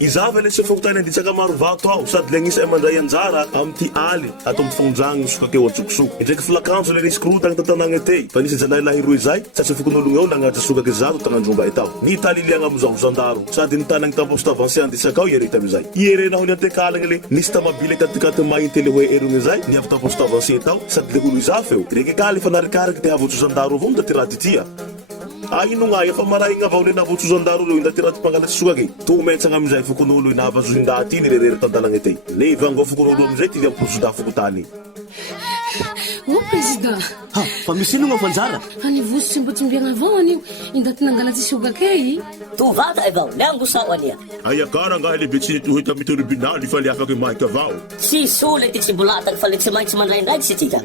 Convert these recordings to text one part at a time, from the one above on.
Izava le sy fokotany anditsaka maro vato aho sady le gnisa mandray anjara amty aly atao mifondragny sokakeo atsokosoko indraiky filakanjo le nisy korotagny tatanagna tey fa nisy zanahilahy roy zay sasy fokonologna eo nagnaja sokake zato tagnandromba etao ny taliliagna amizao zandaro sady nitanagny tamposte avancé anditsaka ao iereta amizay ierenaho ny antekalagna le nisy tamabile katikati mahity le hoe erogny zay ny avy tamposte avancé etao sady le olo izafy eo reky ka le fa narikariky te havotsy zandaro avao mda ty raha titia Inona efa marahigna avao le navotso zandaro reo inda ty raha ty pangalatsy sokake to metsagna amizay fokonolo inavazo indaty ny rerery tandalagna etey le vango fokonolo amizay ty liamposoda fokotany O président fa misy ino fanjara anivoso tsy mbo tsimbiagna avao anio indaty nangalatsy sokakey tovata avao le angosao ania ayakara ngahy lehibe tsy netohita amy tribunaly fa le afaky maika avao tsy sola ty tsy bolataka fa le tsy maintsy mandraindraiky sy tika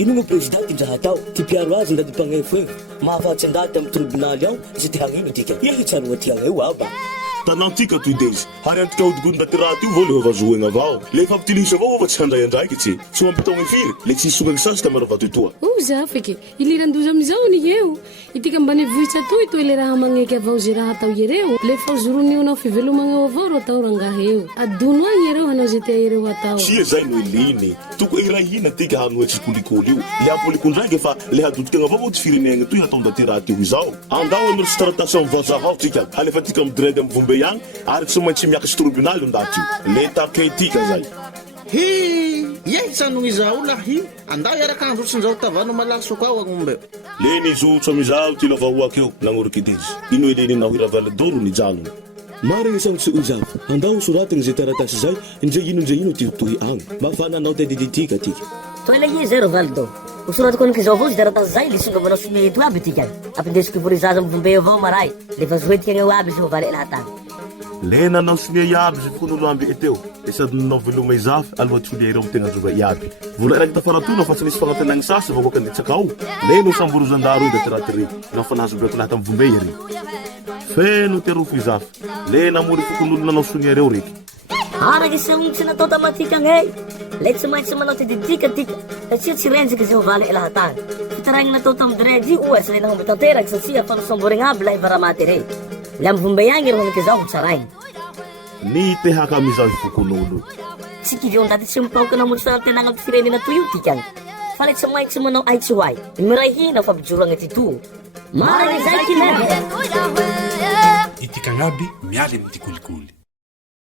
inona président ty ndraha atao ty piaro azy ndaty mpagnefo mahafatsy andaty amy tribunaly ao izy ty hagnino tika iahy tsaroa ty agneo aba tanantika toidezy hary antika hodigony ndaty raha ty vao le havazoegna avao le fampitilisy avao fa tsy handray andraiky tsy tsy mampitogny firy le tsy sokaky sasy tamarava toetoa zafaky ilirandoza amizao ny eo itika mbany vohitsy atoy toy le raha magneky avao ze raha atao ireo le fazoronionao fivelomagneo avao ro atao rangaha eo adono agny ireo hanao ze tia ireo atao sia zay no iliny toko irahina tika hanoetsy kolikoly io le ampolikondraiky fa le hadotikagna avao ty firenegna toy hatao ndaty raha tio izao andao amiro sy tratation vazavao tika alefa tika midredy amy vombe agny ary tsy maintsy miakatry tribunaly ndaty le take tika zay Yehisa nung izao lahi andao yaraka androtsin'izao tavano malasoko ao agnombe le nizotso amizao ty lavahoakeo nagnorikidizy ino eleninao iravalidoro ny janony marigny samy tsy uzafa andao soratiny ze taratasy zay ndre ino ty tohy agny mafana anao tediditika tika to ile ye zero valdo usuratiko nikizao avao zy taratasy zay le songa manao someto aby tika ampindesiko vorizaza mivombe avao maray le vazoetika agneo aby zy hovaly lahatany le nanao somia iaby ze fokonolo amby eteo le sady nanao veloma izafy aloha ty ireo tegna jova iaby vola raiky tafaratona fa tsy nisy fagnatenagny sasy vakoaka anditsaka ao le no samboro zandaro ida ty raha ty re nao fa nahazo beako laha tamy vombe iry feno ty arofo izafy le namory fokonolo nanao somia reo reky araky se tsy natao tamatika agney le tsy maintsy manao tiditika tika satria tsy renjiky ze hovaly lahatany fitaraigny natao tamy diredy ohatsy le nahomby tanteraky satria fa nosamborigny aby lahy varamaty re le amy vombe agny rohoniky zao hotsaraigny ny tehaka amizao fokonolo tsy kiveo ndaty tsy mipaoka namory fanatenagna amy firenena toy io tikagny fa le tsy maintsy manao aitsy hoay miray hina fa bijoragna ty to maragny zay kinene itikagnaby mialy amy ty kolikoly